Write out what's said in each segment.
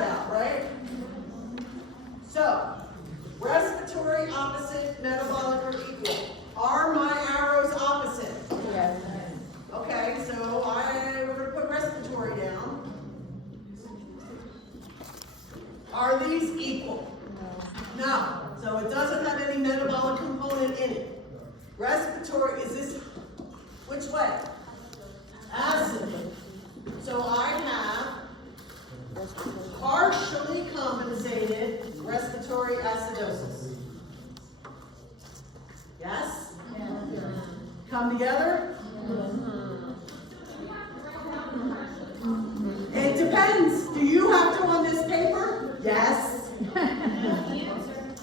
that out, right? So, respiratory opposite, metabolic are equal. Are my arrows opposite? Yes. Okay, so we're going to put respiratory down. Are these equal? No. So it doesn't have any metabolic component in it. Respiratory, is this, which way? Acid. So I have partially compensated respiratory acidosis. Yes? Come together? It depends. Do you have to on this paper? Yes.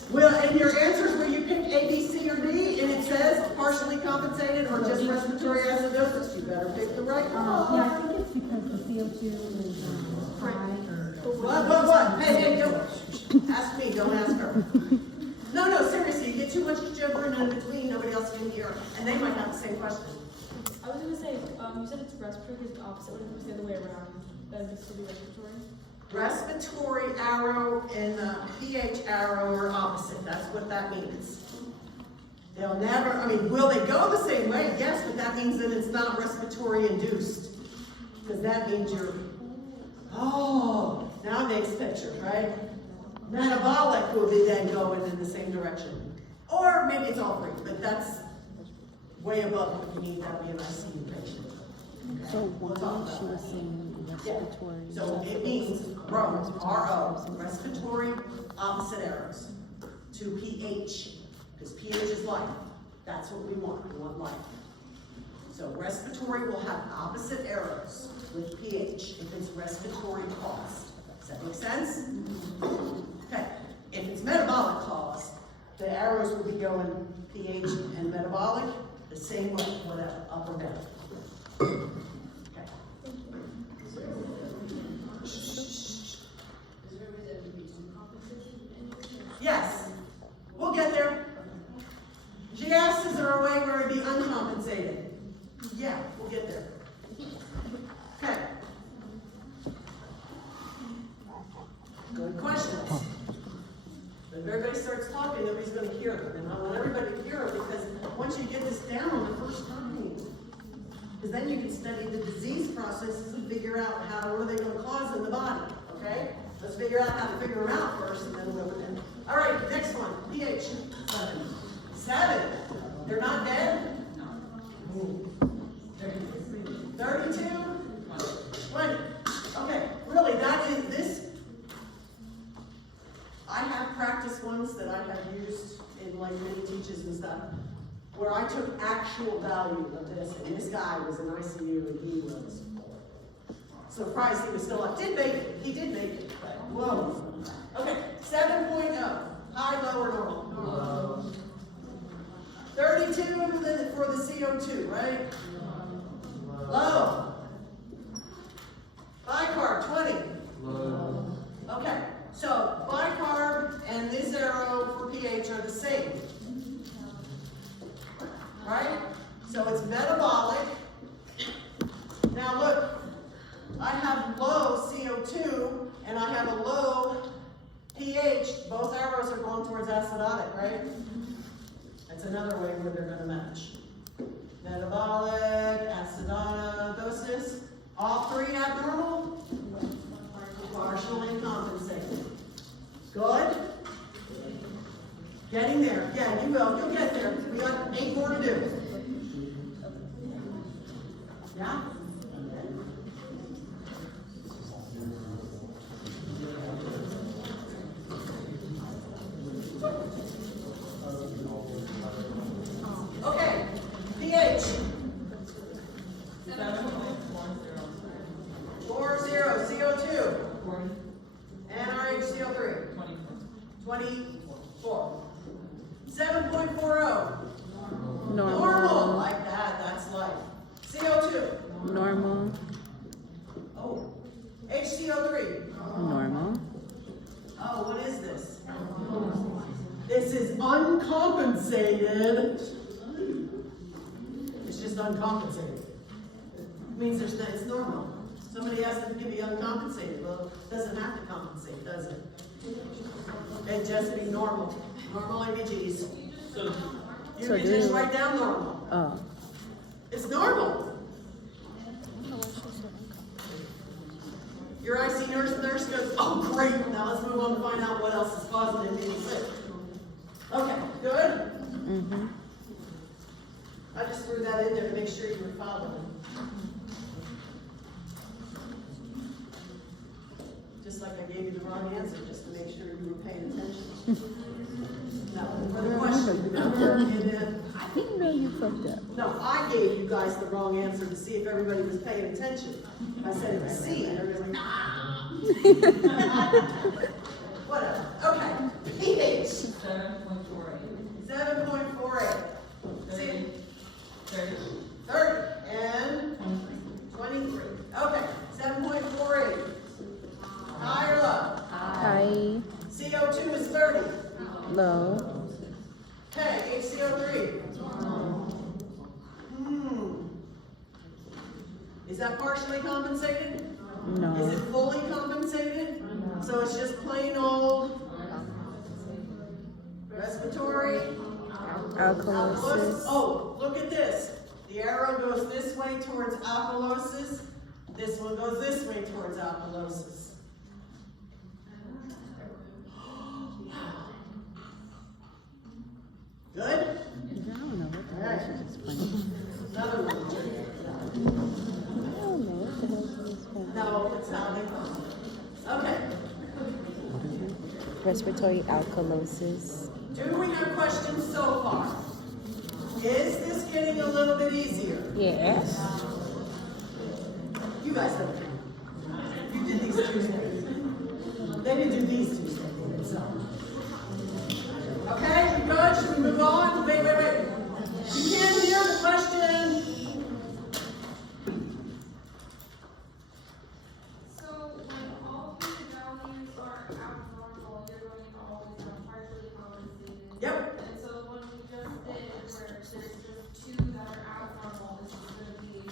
Well, and your answers where you pick A, B, C, or D, and it says partially compensated or just respiratory acidosis, you better pick the right one. Yeah, I think it's because the CO2 is high. What? Hey, don't ask me, don't ask her. No, seriously, you get too much gibbering in between, nobody else can hear, and they might have the same question. I was going to say, you said it's respiratory is the opposite. What if it was the other way around? Then this would be respiratory? Respiratory arrow and the pH arrow are opposite. That's what that means. They'll never, will they go the same way? Yes, but that means that it's not respiratory induced. Because that means you're, now it makes picture, right? Metabolic will be then going in the same direction. Or maybe it's all three, but that's way above what you need. That would be an ICU patient. Okay? So why she was saying respiratory? Yeah. So it means RO, respiratory opposite arrows to pH, because pH is life. That's what we want. We want life. So respiratory will have opposite arrows with pH if it's respiratory caused. Does that make sense? Okay. If it's metabolic caused, the arrows will be going pH and metabolic the same way, whatever, up or down. Okay. Yes, we'll get there. She asked, is there a way where it'd be uncompensated? Yeah, we'll get there. Okay. Good questions. If everybody starts talking, nobody's going to hear them. And I want everybody to hear them because once you get this down the first time, because then you can study the disease processes and figure out what are they going to cause in the body. Okay? Let's figure out how to figure them out first, and then we'll in. All right, next one. pH 7. They're not dead? 32? 20. Okay, really, that is this. I have practice ones that I have used in like many teaches and stuff, where I took actual value of this, and this guy was in ICU, and he was surprised he was still up. Did make it. He did make it. Whoa. Okay, 7.0. High, low, or normal? Low. 32 for the CO2, right? Low. Bicarb, 20. Low. Okay, so bicarb and this arrow for pH are the same. Right? So it's metabolic. Now look, I have low CO2 and I have a low pH. Both arrows are going towards acidotic, right? That's another way where they're going to match. Metabolic, acidosis. All three abnormal? Partially compensated. Good? Getting there. Yeah, you will. You'll get there. We got 8 more to do. Yeah? Okay. pH. 40 CO2. NRH CO3. 24. 7.40. Normal. Like that. That's life. CO2. Normal. Oh. HCO3. Normal. Oh, what is this? This is uncompensated. It's just uncompensated. It means it's normal. So Somebody asked if it can be uncompensated. Well, it doesn't have to compensate, does it? It'd just be normal. Normal ABGs. You So can do just you- write down normal. Oh. It's normal. Your IC nurse goes, oh great, now let's move on to find out what else is causing him being sick. Okay, good? Mm-hmm. I just threw that in there to make sure you were following. Just like I gave you the wrong answer, just to make sure you were paying attention. Now, for the question, remember, and then, I didn't know you fucked up. no, I gave you guys the wrong answer to see if everybody was paying attention. I said it was C, and everybody's like, ah! Whatever, okay, pH. 7.48. 7.48. See? 30. 30 and 23. Okay, 7.48. High or low? High, CO2 is 30. low, Okay, HCO3. Is that partially compensated? Is no, it fully compensated? So it's just plain old respiratory alkalosis, Oh, look at this. The arrow goes this way towards alkalosis. This one goes this way towards alkalosis. Good? I don't know what the hell is this funny. Another one. I don't know what the hell is this funny. No, it's not. Okay. Respiratory alkalosis. Do we have questions so far? Is this getting a little bit easier? Yes. You guys don't care. You did these Tuesdays. They didn't do these Tuesdays, they did some. Okay, we good? Should we move on? Wait. You can't hear the question. So when all three values are abnormal, you're going to always have partially compensated. Yep. And so when we just did where there's just two that are abnormal, this is going to be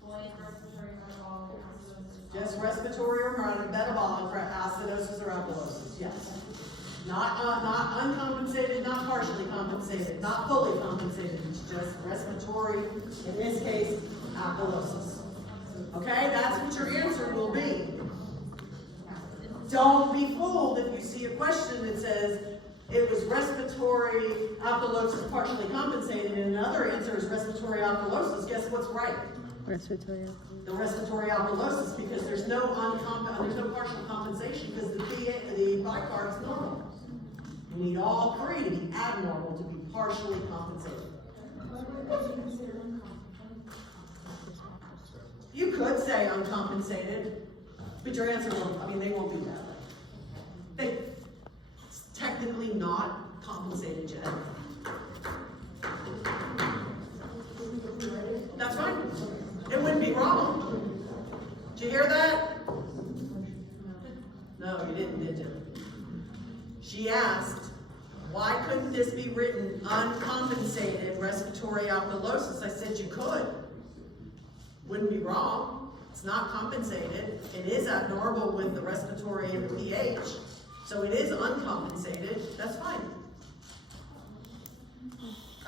blank respiratory metabolic acidosis. Just respiratory or metabolic for acidosis or alkalosis, yes. Not uncompensated, not partially compensated, not fully compensated, it's just respiratory, in this case, alkalosis. Okay, that's what your answer will be. Don't be fooled if you see a question that says it was respiratory alkalosis partially compensated and another answer is respiratory alkalosis. Guess what's right? Respiratory alkalosis. The respiratory alkalosis, because there's no partial compensation because the bicarb is normal. You need all three to be abnormal to be partially compensated. You could say uncompensated, but your answer won't, they won't be that way. It's technically not compensated yet. That's fine. It wouldn't be wrong. Did you hear that? No, you didn't, did you? She asked, why couldn't this be written uncompensated respiratory alkalosis? I said you could. Wouldn't be wrong. It's not compensated. It is abnormal with the respiratory and the pH. So it is uncompensated. That's fine.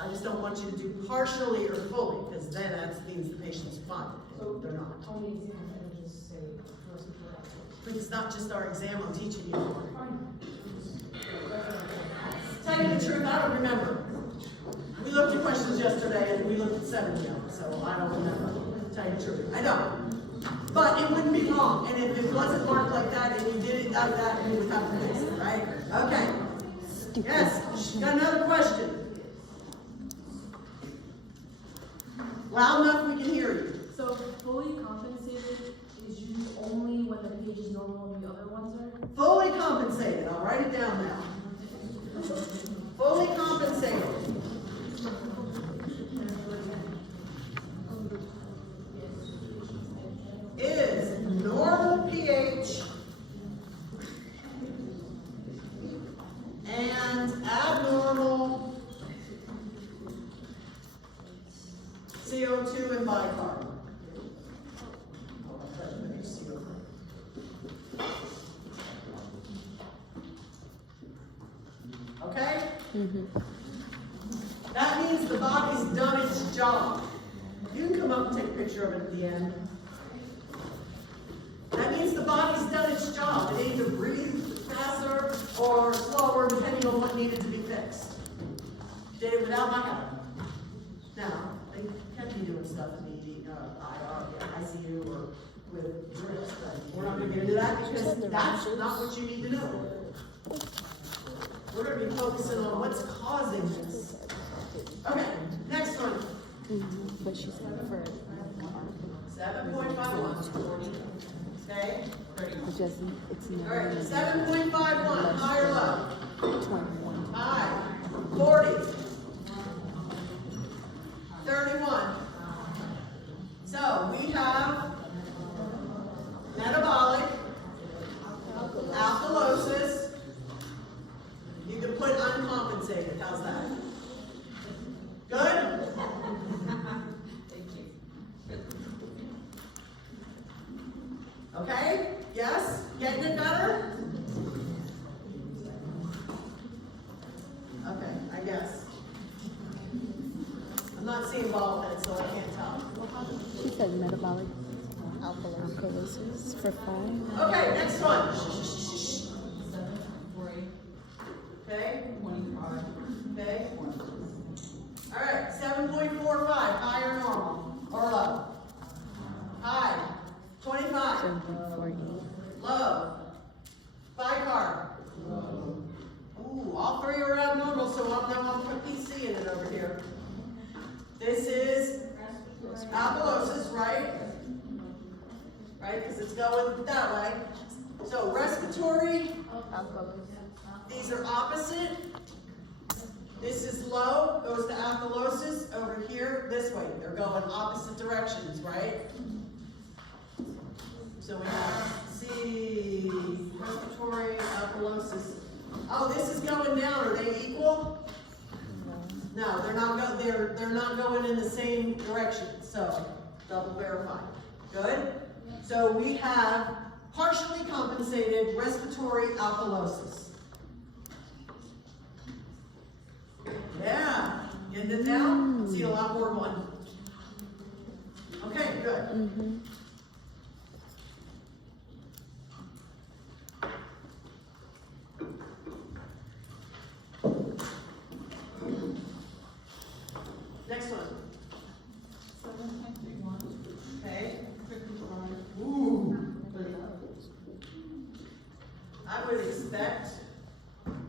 I just don't want you to do partially or fully, because then that means the patient's fine. They're not. On the exam, it'll just say respiratory alkalosis. But it's not just our exam I'm teaching you for. Tell you the truth, I don't remember. We looked at questions yesterday and we looked at 70 of them, so I don't remember. Tell you the truth, I don't. But it wouldn't be wrong, and if it wasn't marked like that and you did it like that, we would have to fix it, right? Okay. Yes, got another question. Loud enough we can hear you. So fully compensated is used only when the pH is normal and the other ones are? Fully compensated, I'll write it down now. Fully compensated. Is normal pH and abnormal CO2 and bicarb. That means the body's done its job. You can come up and take a picture of it at the end. That means the body's done its job. It either breathed faster or slower, depending on what needed to be fixed. Did it without my help. Now, they can be doing stuff in the ICU or with drips, but we're not going to get into that because that's not what you need to know. We're going to be focusing on what's causing this. Okay, next one. But she said for 7.51. Okay? it's just it's All right, never 7.51, high or low? 21. High. 40. 31. So we have metabolic, alkalosis. You can put uncompensated. How's that? Good? Okay? Yes? Getting it better? Okay, I guess. I'm not seeing ball heads, so I can't tell. She said metabolic alkalosis for 5. Okay, next one. 7.48, Okay, 25, okay. All right, 7.45, high or normal, or low? High. 25, 7.48. low. Bicarb. Ooh, all three are abnormal, so I'm going to put PC in it over here. This is alkalosis, right? Right, because it's going that way. So respiratory, these are opposite. This is low, goes to alkalosis. Over here, this way. They're going opposite directions, right? So we have C, respiratory, alkalosis. Oh, this is going down. Are they equal? No, they're not. They're not going in the same direction. So double verify. Good. So we have partially compensated respiratory alkalosis. Yeah, getting it now? See a lot more one. Okay, good. Next one. 7.31, Okay. 55, Ooh. I would expect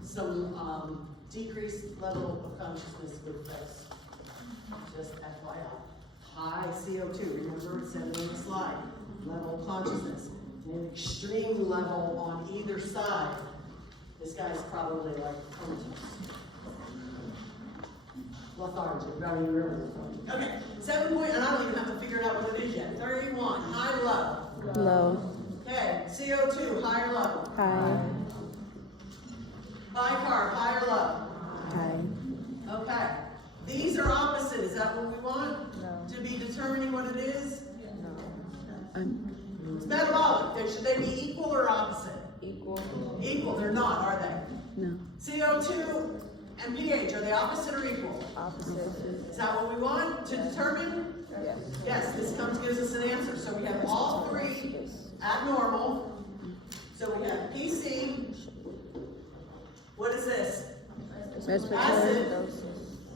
some decreased level of consciousness with this. Just FYI. High CO2, remember it said on the slide. Level of consciousness. An extreme level on either side. This guy's probably like comatose. Lethargic, not even really lethargic. Okay, 7 point, and I don't even have to figure out what it is yet. 31, high, low. Low. Okay, CO2, high or low? High. Bicarb, high or low? High. Okay. These are opposite. Is that what we want? No. To be determining what it is? No. It's metabolic. Should they be equal or opposite? Equal. Equal. They're not, are they? No. CO2 and pH, are they opposite or equal? Opposite. Is that what we want to determine? Yes. Yes, this gives us an answer. So we have all three abnormal. So we have PC. What is this? Respiratory. Acid.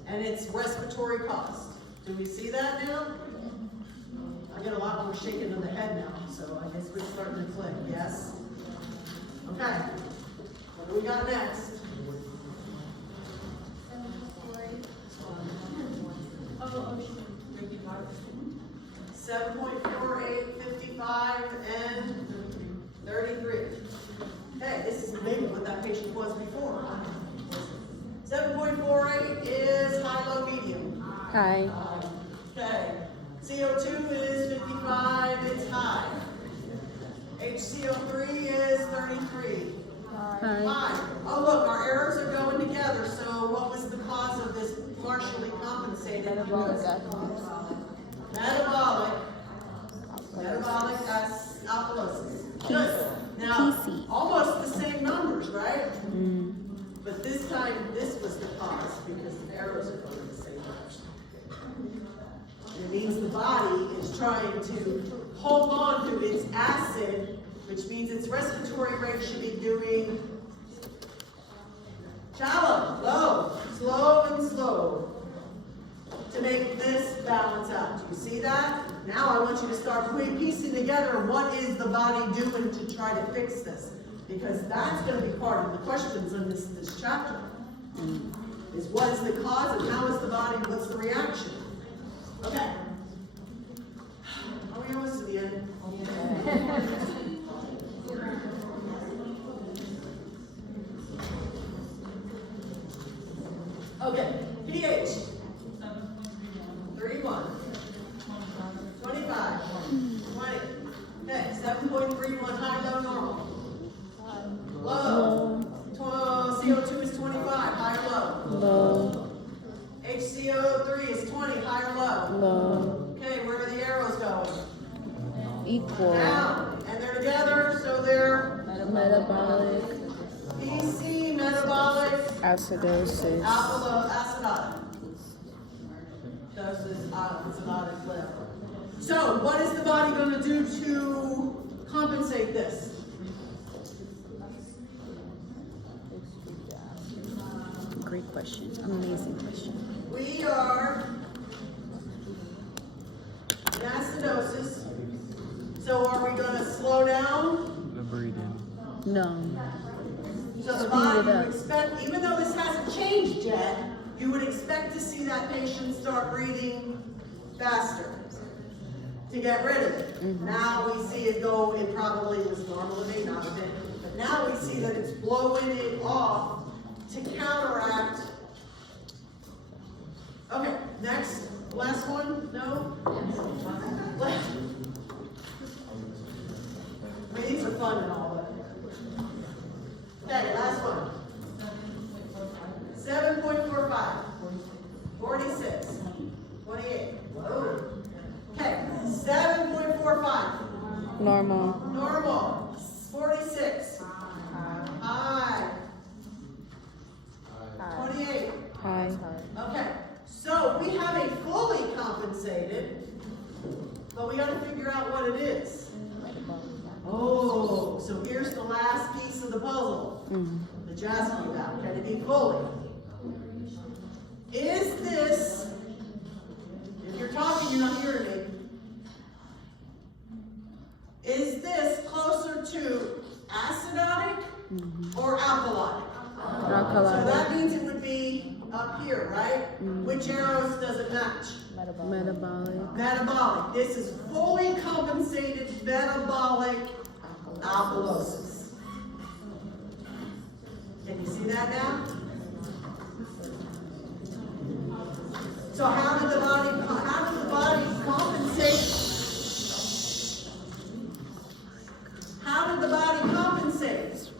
And it's respiratory cost. Do we see that now? I get a lot more shaking of the head now, so I guess we're starting to click, yes? Okay. What do we got next? 7.48, 55, and 33. Okay, this is maybe what that patient was before. 7.48 is high, low, medium. High. Okay. CO2 is 55, it's high. HCO3 is 33. High. High. Oh look, our arrows are going together, so what was the cause of this partially compensated? Metabolic Metabolic alkalosis. Good. Now, PC. almost the same numbers, right? But this time, this was the cause because the arrows are going in the same direction. And it means the body is trying to hold on to its acid, which means its respiratory rate should be doing shallow, low, slow and slow to make this balance out. Do you see that? Now I want you to start piecing together what is the body doing to try to fix this. Because that's going to be part of the questions in this chapter. Is what is the cause and how is the body, what's the reaction? Okay. Are we almost to the end? Okay, pH. 31. 25. 20. Okay, 7.31, high, low, normal. Low. CO2 is 25, high or low? Low. HCO3 is 20, high or low? Low. Okay, where are the arrows going? Equal. Down. And they're together, so they're Metabolic. PC, metabolic, Acidosis. acidotic. Doses, acidotic, whatever. So, what is the body going to do to compensate this? Great question. Amazing question. We are in acidosis. So are we going to slow down? The breathing. No. So the Speed body, it you up. expect, even though this hasn't changed yet, you would expect to see that patient start breathing faster to get rid of it. Now we see it go, it probably was normal to me, not a bit. But now we see that it's blowing it off to counteract. Okay, next, last one, no? Last. I mean, these are fun and all, but. Okay, last one. 7.45. 46. 28. Whoa. Okay, 7.45. Normal. Normal. 46. High. 28. High. Okay, so we have a fully compensated, but we got to figure out what it is. Oh, so here's the last piece of the puzzle that you're asking about. Can it be fully? Is this, if you're talking, you're not hearing me, is this closer to acidotic or alkalotic? So that means it would be up here, right? Which arrows does it match? Metabolic. Metabolic. This is fully compensated metabolic alkalosis. Can you see that now? So how did the body compensate? How did the body compensate?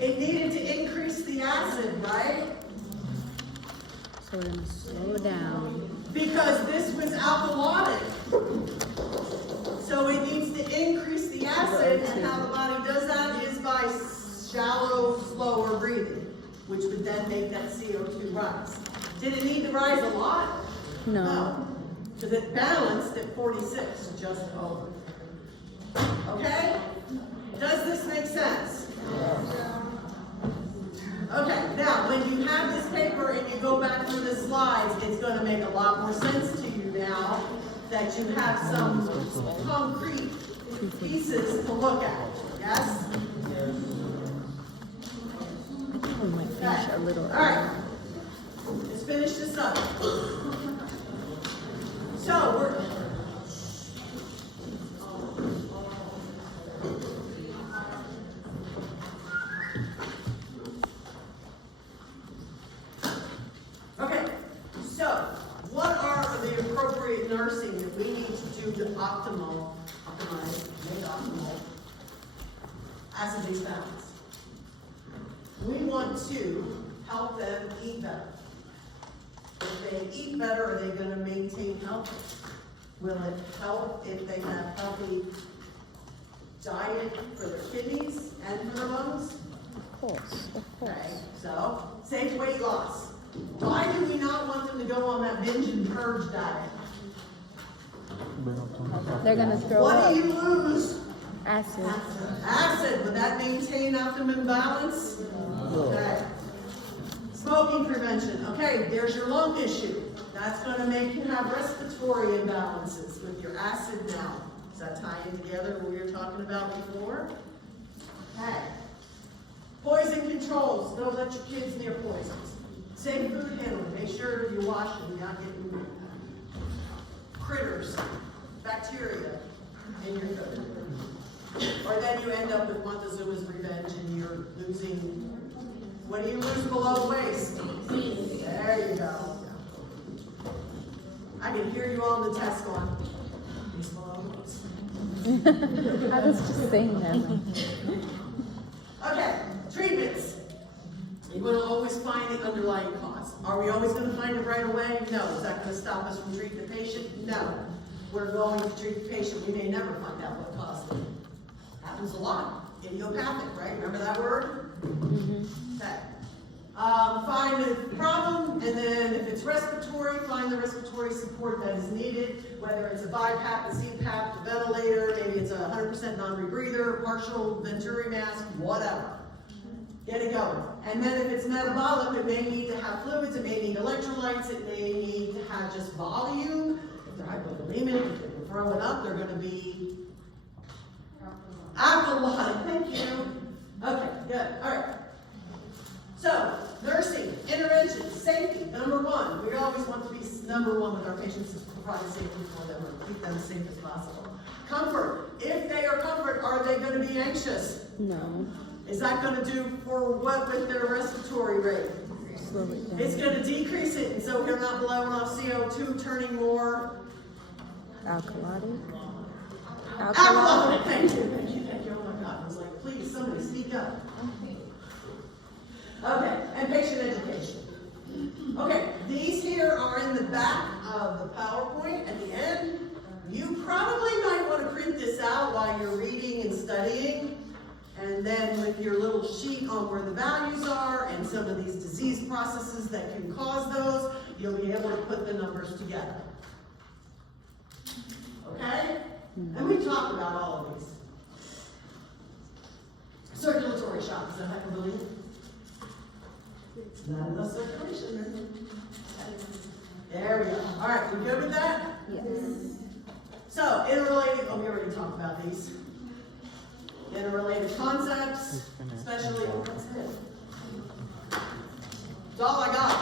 It needed to increase the acid, right? So we're gonna slow down. Because this was alkalotic. So it needs to increase the acid, and how the body does that is by shallow, slower breathing, which would then make that CO2 rise. Did it need to rise a lot? No. Because it balanced at 46, just over. Okay? Does this make sense? Okay, now when you have this paper and you go back through the slides, it's going to make a lot more sense to you now that you have some concrete pieces to look at. Yes? I think we might finish a little. All right. Let's finish this up. So we're. Okay, so what are the appropriate nursing that we need to do to optimize, make optimal acid-base balance? We want to help them eat better. If they eat better, are they going to maintain health? Will it help if they have healthy diet for their kidneys and for their lungs? Of course, of Okay, course. so, safe weight loss. Why do we not want them to go on that binge and purge diet? They're gonna throw What up do you lose? acid. Acid, would that maintain optimum balance? Okay. Smoking prevention, okay, there's your lung issue. That's gonna make you have respiratory imbalances with your acid now. Does that tie in together what we were talking about before? Okay. Poison controls, don't let your kids near poisons. Safe food handling, make sure you're washing, you're not getting critters, bacteria in your food. Or then you end up with Montezuma's revenge and you're losing, what do you lose below waist? There you go. I can hear you all in the test going, these below waist. I was just saying that. Okay, treatments. You're going to always find the underlying cause. Are we always going to find it right away? No. Is that going to stop us from treating the patient? No. We're going to treat the patient. We may never find out what caused it. Happens a lot. Idiopathic, right? Remember that word? Okay. Find the problem, and then if it's respiratory, find the respiratory support that is needed, whether it's a BiPAP, a CPAP, a ventilator, maybe it's a 100% non-rebreather, partial Venturi mask, whatever. Get it going. And then if it's metabolic, it may need to have fluids, it may need electrolytes, it may need to have just volume. If they're hypovolemic, if they're throwing up, they're going to be alkaline. Thank you. Okay, good. All right. So, nursing, intervention, safety, number one. We always want to be number one with our patients to provide safety for them or keep them as safe as possible. Comfort. If they are comfort, are they going to be anxious? No. Is that going to do for what with their respiratory rate? Slow it down. It's going to decrease it, and so they're not blowing off CO2, turning more Alkalotic. alkaline. Thank you, thank you, thank you. Oh my God, I was like, please, somebody speak up. Okay, and patient education. Okay, these here are in the back of the PowerPoint at the end. You probably might want to print this out while you're reading and studying. And then with your little sheet on where the values are and some of these disease processes that can cause those, you'll be able to put the numbers together. Okay? And we talked about all of these. Circulatory shock, is that hyperbole? It's not enough circulation. There we go. All right, you good with that? Yes. So, interrelated, we already talked about these. Interrelated concepts, especially, that's it. That's all I got.